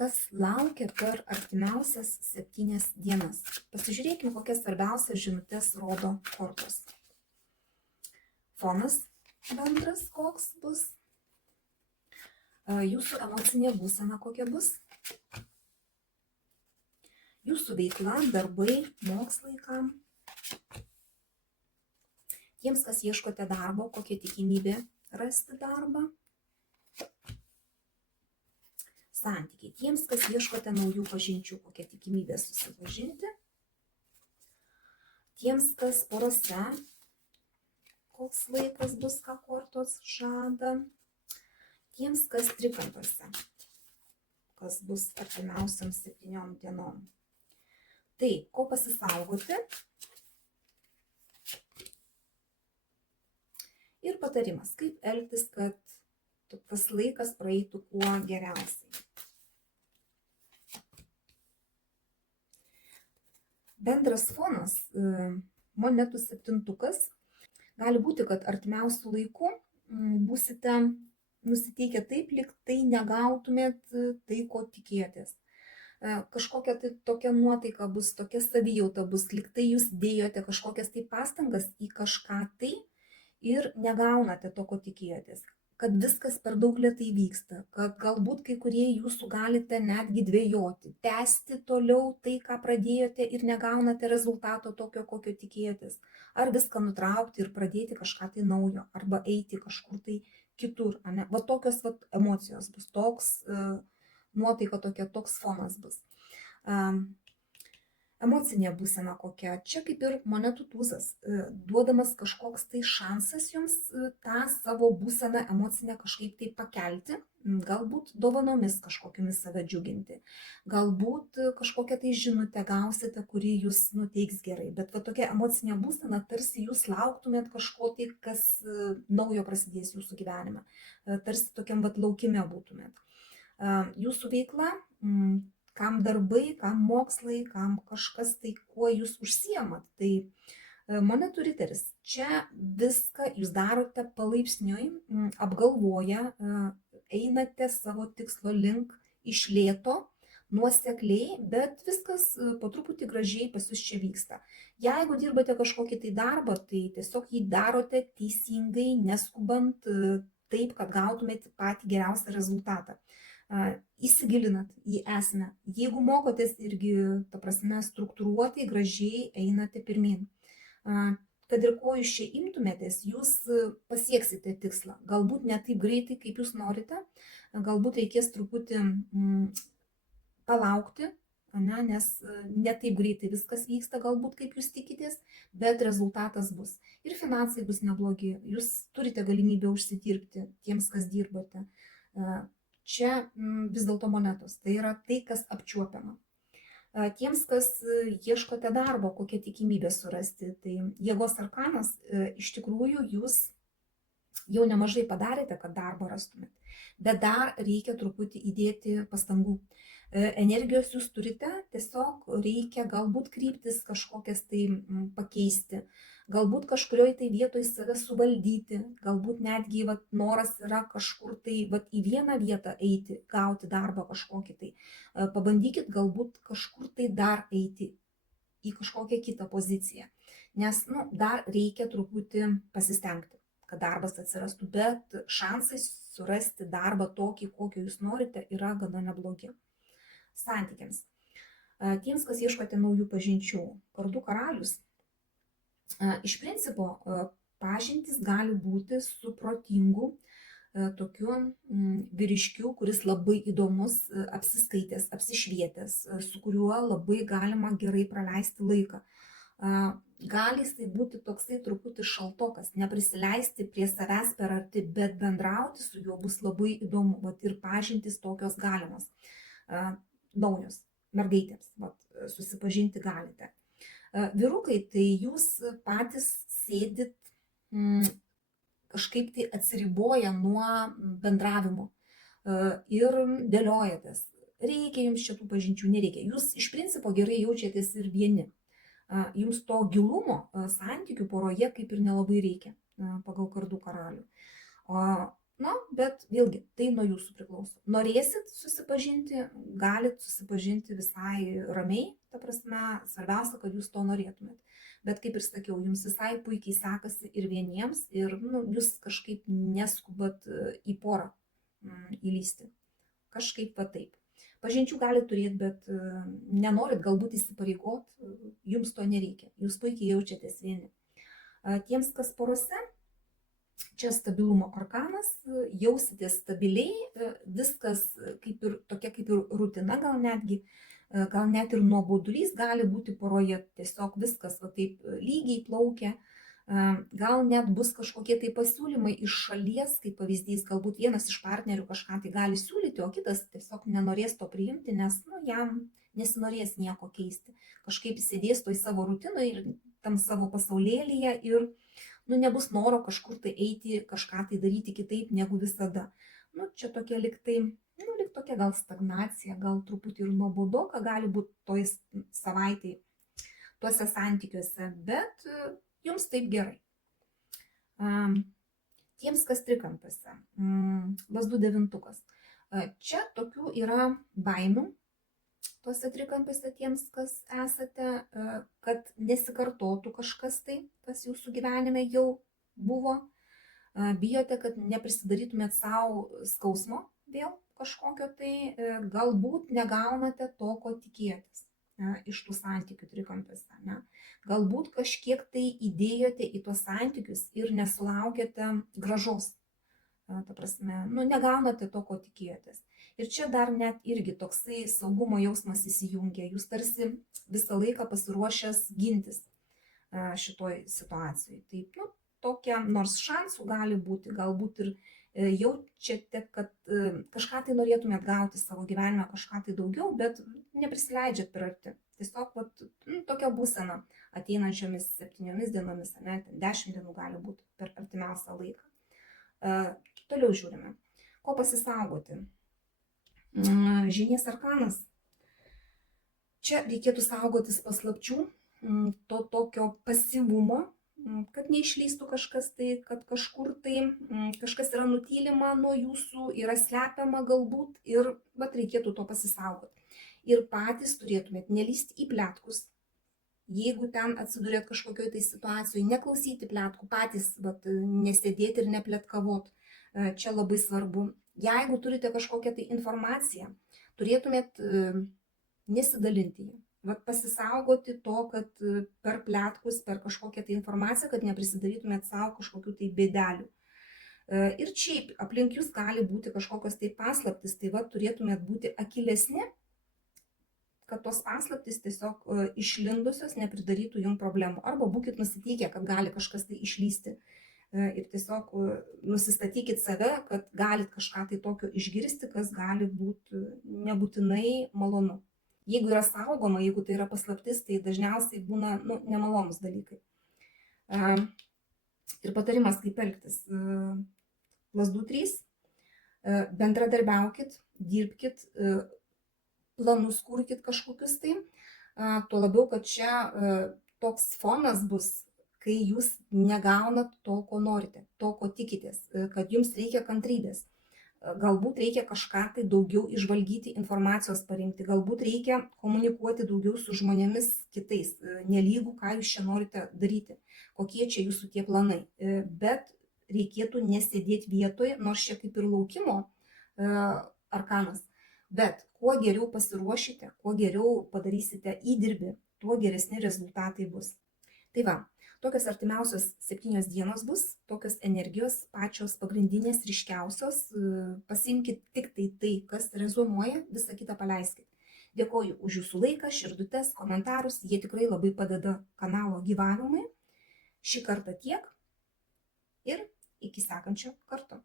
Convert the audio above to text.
kas laukia per artimiausias 7 dienas. Pasižiūrėkime, kokias svarbiausias žinutės rodo kortos. Fonas bendras koks bus, jūsų emocinė būsena kokia bus, jūsų veikla, darbai, mokslai kam. Tiems, kas ieškote darbo, kokia tikimybė rasti darbą. Santykiai. Tiems, kas ieškote naujų pažinčių, kokia tikimybė susipažinti. Tiems, kas porose, koks laikas bus, ką kortos žada. Tiems, kas trikampiuose, kas bus artimiausiam 7 dienom. Tai, ko pasisaugoti? Ir patarimas, kaip elgtis, kad tas laikas praeitų kuo geriausiai. Bendras fonas, monetų septintukas. Gali būti, kad artimiausių laikų būsite nusiteikę taip, lyg tai negautumėt tai, ko tikėjotės. Kažkokia tai tokia nuotaika bus, tokia savijauta bus, lyg tai jūs dėjote kažkokias tai pastangas į kažką tai ir negaunate to, ko tikėjotės. Kad viskas per daug lėtai vyksta, kad galbūt kai kurie jūsų galite netgi dvejoti, tęsti toliau tai, ką pradėjote ir negaunate rezultato tokio, kokio tikėjotės. Ar viską nutraukti ir pradėti kažką tai naujo, arba eiti kažkur tai kitur. Ne? Va tokios emocijos bus, toks nuotaika tokia, toks fonas bus. Emocinė būsena kokia. Čia kaip ir monetų tūzas, duodamas kažkoks tai šansas jums tą savo būseną emocinę kažkaip tai pakelti, galbūt dovanomis kažkokiamis save džiuginti, galbūt kažkokią tai žinutę gausite, kuri jūs nuteiks gerai, bet va tokia emocinė būsena, tarsi jūs lauktumėt kažko tai, kas naujo prasidės jūsų gyvenime, tarsi tokiam laukime būtumėt. Jūsų veikla, kam darbai, kam mokslai, kam kažkas tai, kuo jūs užsiemat. Tai monetų riteris. Čia viską jūs darote palaipsniui, apgalvoję, einate savo tikslo link iš lėto, nuosekliai, bet viskas po truputį gražiai pas jūs čia vyksta. Jeigu dirbate kažkokį tai darbą, tai tiesiog jį darote teisingai, neskubant taip, kad gautumėte patį geriausią rezultatą. Įsigilinat į esmę. Jeigu mokotės irgi, ta prasme, struktūruotai, gražiai einate pirmin. Kad ir ko jūs čia imtumėtės, jūs pasieksite tikslą. Galbūt ne taip greitai, kaip jūs norite, galbūt reikės truputį palaukti, nes ne taip greitai viskas vyksta, galbūt kaip jūs tikitės, bet rezultatas bus. Ir finansai bus neblogi, jūs turite galimybę užsidirbti tiems, kas dirbate. Čia vis dėlto monetos, tai yra tai, kas apčiuopiama. Tiems, kas ieškote darbo, kokia tikimybė surasti, tai jėgos arkanas, iš tikrųjų jūs jau nemažai padarėte, kad darbą rastumėt, bet dar reikia truputį įdėti pastangų. Energijos jūs turite, tiesiog reikia galbūt kryptis kažkokias tai pakeisti, galbūt kažkurioje tai vietoje save suvaldyti, galbūt netgi noras yra kažkur tai į vieną vietą eiti, gauti darbą kažkokį tai. Pabandykit galbūt kažkur tai dar eiti į kažkokią kitą poziciją, nes dar reikia truputį pasistengti, kad darbas atsirastų, bet šansai surasti darbą tokį, kokį jūs norite, yra gana neblogi. Santykiams. Tiems, kas ieškote naujų pažinčių, kardų karalius, iš principo pažintys gali būti su protingu, tokiu vyriškiu, kuris labai įdomus, apsiskaitęs, apsišvietęs, su kuriuo labai galima gerai praleisti laiką. Gali jisai būti toksai truputį šaltokas, neprisileisti prie savęs per arti, bet bendrauti su juo bus labai įdomu, ir pažintys tokios galimos. Naujos mergaitėms, susipažinti galite. Vyrukai, tai jūs patys sėdit kažkaip tai atsiriboję nuo bendravimo ir dėliojatės. Reikia jums šitų pažinčių, nereikia. Jūs iš principo gerai jaučiatės ir vieni. Jums to gilumo santykių poroje kaip ir nelabai reikia pagal kardų karalių. Na, bet vėlgi, tai nuo jūsų priklauso. Norėsit susipažinti, galit susipažinti visai ramiai, ta prasme, svarbiausia, kad jūs to norėtumėt. Bet kaip ir sakiau, jums visai puikiai sekasi ir vieniems, ir jūs kažkaip neskubat į porą įlysti. Kažkaip va taip. Pažinčių gali turėti, bet nenorit galbūt įsipareigot, jums to nereikia. Jūs puikiai jaučiatės vieni. Tiems, kas porose, čia stabilumo arkanas, jausitės stabiliai, viskas tokia kaip ir rutina, gal net ir nuobodulys gali būti poroje, tiesiog viskas va taip lygiai plaukia. Gal net bus kažkokie tai pasiūlymai iš šalies, kaip pavyzdys, galbūt vienas iš partnerių kažką tai gali siūlyti, o kitas tiesiog nenorės to priimti, nes jam nesinorės nieko keisti. Kažkaip įsidės to į savo rutiną ir tam savo pasaulėlyje ir nebus noro kažkur tai eiti, kažką tai daryti kitaip negu visada. Čia tokia lyg tokia gal stagnacija, gal truputį ir nuobodoka gali būti toj savaitėj, tuose santykiuose, bet jums taip gerai. Tiems, kas trikampiuose, lazdų devintukas. Čia tokių yra baimių, tuose trikampiuose tiems, kas esate, kad nesikartotų kažkas tai, kas jūsų gyvenime jau buvo. Bijote, kad neprisidarytumėt savo skausmo vėl kažkokio tai, galbūt negaunate to, ko tikėtis iš tų santykių trikampiuose. Galbūt kažkiek tai įdėjote į tuos santykius ir nesulaukėte grąžos. Ta prasme, negaunate to, ko tikėjotės. Ir čia dar net irgi toksai saugumo jausmas įsijungia. Jūs tarsi visą laiką pasiruošęs gintis šitoj situacijai. Taip, tokia, nors šansų gali būti, galbūt ir jaučiate, kad kažką tai norėtumėt gauti savo gyvenime, kažką tai daugiau, bet neprisileidžiat per arti. Tiesiog tokia būsena ateinančiomis 7 dienomis, 10 dienų gali būti per artimiausią laiką. Toliau žiūrime. Ko pasisaugoti? Žynės arkanas. Čia reikėtų saugotis paslapčių, to tokio pasyvumo, kad neišlystų kažkas tai, kad kažkur tai kažkas yra nutylima nuo jūsų, yra slepiama galbūt ir reikėtų to pasisaugoti. Ir patys turėtumėt nelysti į pletkus. Jeigu ten atsidurėt kažkokioj tai situacijoje, neklausyti pletkų, patys nesėdėti ir nepletkavot. Čia labai svarbu. Jeigu turite kažkokią tai informaciją, turėtumėt nesidalinti ją. Pasisaugoti to, kad per pletkus, per kažkokią tai informaciją, kad neprisidarytumėt savo kažkokių tai bėdelių. Ir šiaip aplink jūs gali būti kažkokios tai paslaptis, tai turėtumėt būti akylesni, kad tos paslaptis tiesiog išlindusios nepridarytų jums problemų. Arba būkit nusiteikę, kad gali kažkas tai išlysti. Ir tiesiog nusistatykit save, kad galit kažką tai tokio išgirsti, kas gali būti nebūtinai malonu. Jeigu yra saugoma, jeigu tai yra paslaptis, tai dažniausiai būna nemalonus dalykai. Ir patarimas, kaip elgtis. Lazdų 3. Bendradarbiaukit, dirbkit, planus kurkit kažkokius tai. Tuo labiau, kad čia toks fonas bus, kai jūs negaunat to, ko norite, to, ko tikitės, kad jums reikia kantrybės. Galbūt reikia kažką tai daugiau išvalgyti, informacijos parinkti, galbūt reikia komunikuoti daugiau su žmonėmis kitais, nelygų, ką jūs čia norite daryti, kokie čia jūsų tie planai. Bet reikėtų nesėdėti vietoje, nors čia kaip ir laukimo arkanas. Bet kuo geriau pasiruošite, kuo geriau padarysite įdirbį, tuo geresni rezultatai bus. Tai va. Tokios artimiausios 7 dienos bus, tokios energijos pačios pagrindinės, ryškiausios. Pasiimkit tik tai, kas rezonuoja, visą kitą paleiskit. Dėkoju už jūsų laiką, širdutes, komentarus, jie tikrai labai padeda kanalo gyvavimui. Šį kartą tiek ir iki sekančio karto.